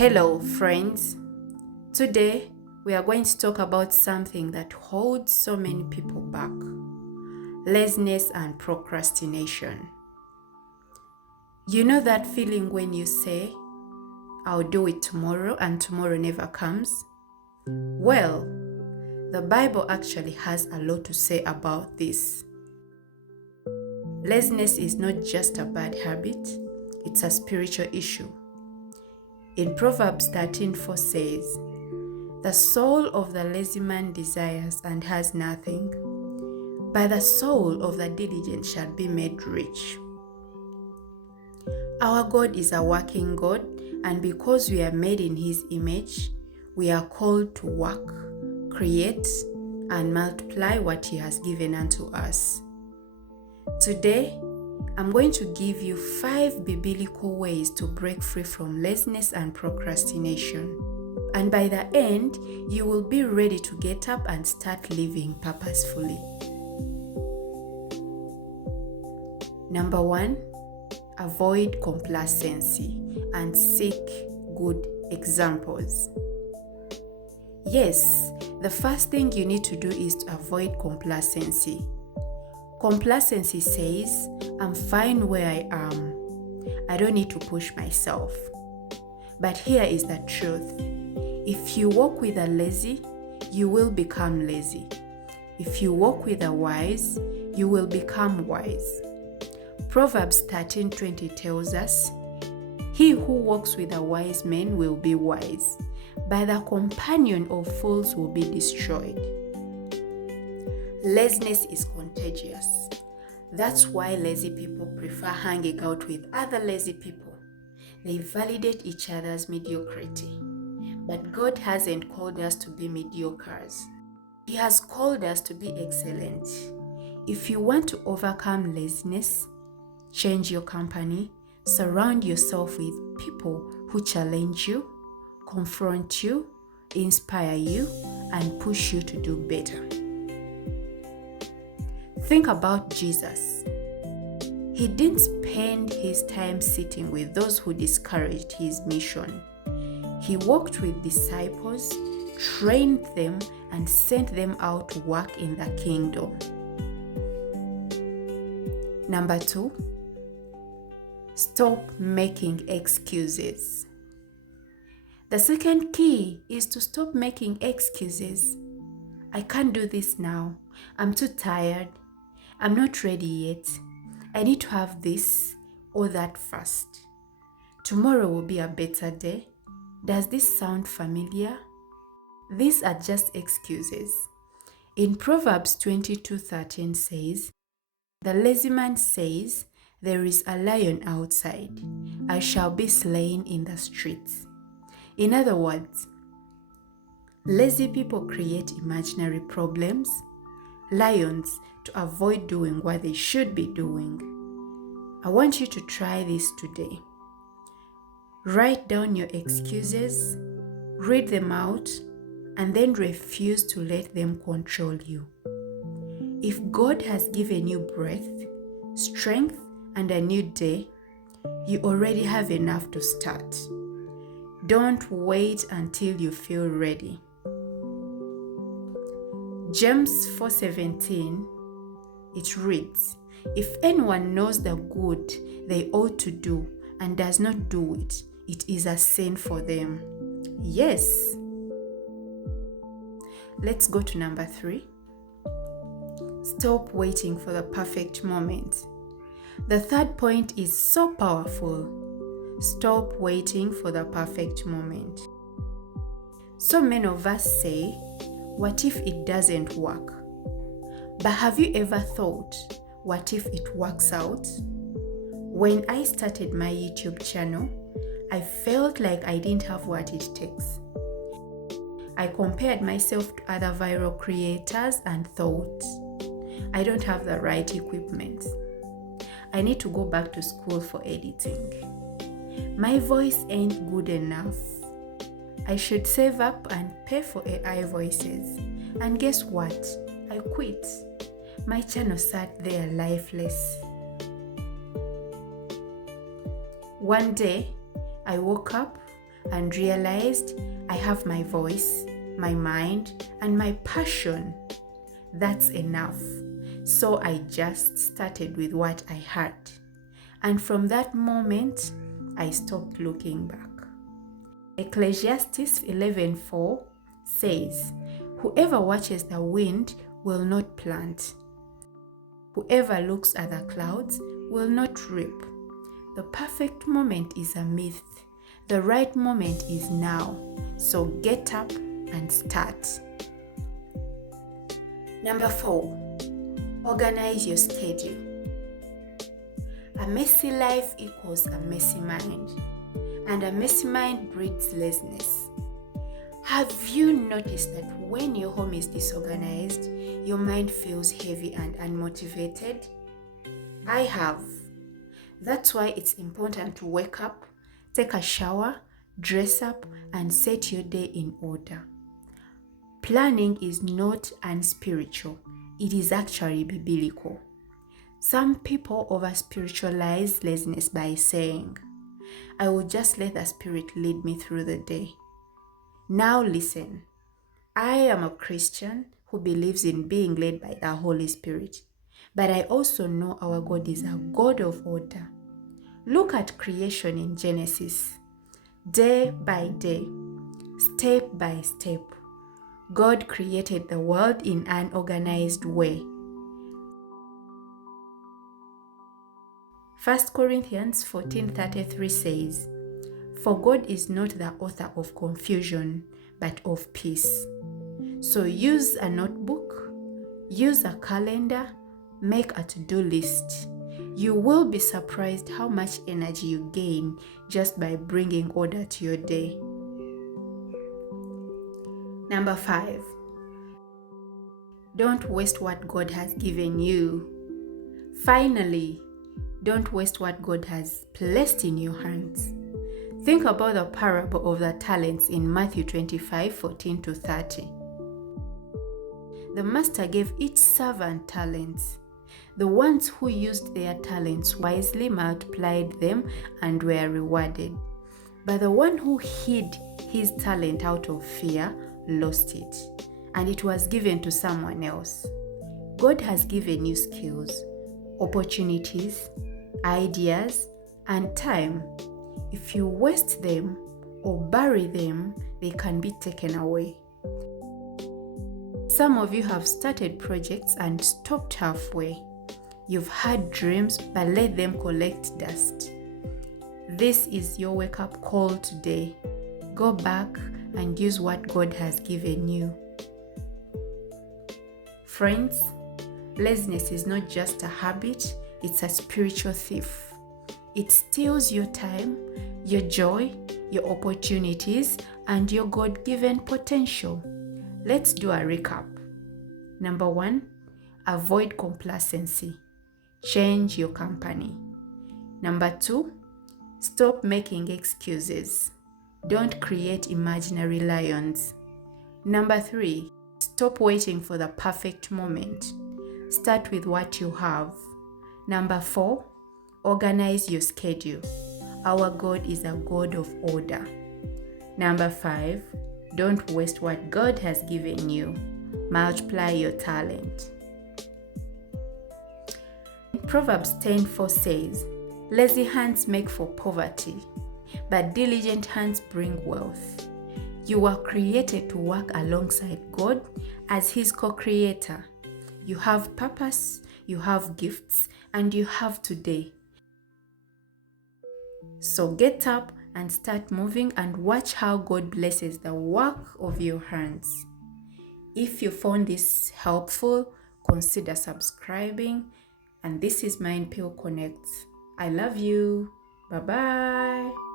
Hello, friends. Today, we are going to talk about something that holds so many people back: laziness and procrastination. You know that feeling when you say, I'll do it tomorrow, and tomorrow never comes? Well, the Bible actually has a lot to say about this. Laziness is not just a bad habit, it's a spiritual issue. In Proverbs 13:4 says, "The soul of the lazy man desires and has nothing, but the soul of the diligent shall be made rich." Our God is a working God, and because we are made in His image, we are called to work, create, and multiply what He has given unto us. Today, I'm going to give you 5 biblical ways to break free from laziness and procrastination. And by the end, you will be ready to get up and start living purposefully. Number 1, avoid complacency and seek good examples. Yes, the first thing you need to do is to avoid complacency. Complacency says, I'm fine where I am. I don't need to push myself. But here is the truth. If you walk with the lazy, you will become lazy. If you walk with the wise, you will become wise. Proverbs 13:20 tells us, "He who walks with the wise men will be wise, but the companion of fools will be destroyed." Laziness is contagious. That's why lazy people prefer hanging out with other lazy people. They validate each other's mediocrity. But God hasn't called us to be mediocres. He has called us to be excellent. If you want to overcome laziness, change your company, surround yourself with people who challenge you, confront you, inspire you, and push you to do better. Think about Jesus. He didn't spend his time sitting with those who discouraged his mission. He walked with disciples, trained them, and sent them out to work in the kingdom. Number 2, stop making excuses. The second key is to stop making excuses. I can't do this now. I'm too tired. I'm not ready yet. I need to have this or that first. Tomorrow will be a better day. Does this sound familiar? These are just excuses. In Proverbs 22:13 says, "The lazy man says, there is a lion outside. I shall be slain in the streets." In other words, lazy people create imaginary problems, lions, to avoid doing what they should be doing. I want you to try this today. Write down your excuses, read them out, and then refuse to let them control you. If God has given you breath, strength, and a new day, you already have enough to start. Don't wait until you feel ready. James 4:17, it reads, "If anyone knows the good they ought to do and does not do it, it is a sin for them." Yes. Let's go to number 3. Stop waiting for the perfect moment. The third point is so powerful. Stop waiting for the perfect moment. So many of us say, what if it doesn't work? But have you ever thought, what if it works out? When I started my YouTube channel, I felt like I didn't have what it takes. I compared myself to other viral creators and thought, I don't have the right equipment. I need to go back to school for editing. My voice ain't good enough. I should save up and pay for AI voices. And guess what? I quit. My channel sat there lifeless. One day, I woke up and realized I have my voice, my mind, and my passion. That's enough. So I just started with what I had. And from that moment, I stopped looking back. Ecclesiastes 11:4 says, "Whoever watches the wind will not plant. Whoever looks at the clouds will not reap." The perfect moment is a myth. The right moment is now. So get up and start. Number 4, organize your schedule. A messy life equals a messy mind, and a messy mind breeds laziness. Have you noticed that when your home is disorganized, your mind feels heavy and unmotivated? I have. That's why it's important to wake up, take a shower, dress up, and set your day in order. Planning is not unspiritual. It is actually biblical. Some people over-spiritualize laziness by saying, "I will just let the Spirit lead me through the day." Now listen, I am a Christian who believes in being led by the Holy Spirit, but I also know our God is a God of order. Look at creation in Genesis. Day by day, step by step, God created the world in an organized way. 1 Corinthians 14:33 says, "For God is not the author of confusion, but of peace." So use a notebook, use a calendar, make a to-do list. You will be surprised how much energy you gain just by bringing order to your day. Number 5, don't waste what God has given you. Finally, don't waste what God has placed in your hands. Think about the parable of the talents in Matthew 25:14-30. The master gave each servant talents. The ones who used their talents wisely multiplied them and were rewarded. But the one who hid his talent out of fear lost it, and it was given to someone else. God has given you skills, opportunities, ideas, and time. If you waste them or bury them, they can be taken away. Some of you have started projects and stopped halfway. You've had dreams, but let them collect dust. This is your wake-up call today. Go back and use what God has given you. Friends, laziness is not just a habit, it's a spiritual thief. It steals your time, your joy, your opportunities, and your God-given potential. Let's do a recap. Number 1, avoid complacency. Change your company. Number 2, stop making excuses. Don't create imaginary lions. Number 3, stop waiting for the perfect moment. Start with what you have. Number 4, organize your schedule. Our God is a God of order. Number 5, don't waste what God has given you. Multiply your talent. Proverbs 10:4 says, "Lazy hands make for poverty, but diligent hands bring wealth." You are created to work alongside God as His co-creator. You have purpose, you have gifts, and you have today. So get up and start moving and watch how God blesses the work of your hands. If you found this helpful, consider subscribing. And this is Mind Pill Connect. I love you. Bye-bye.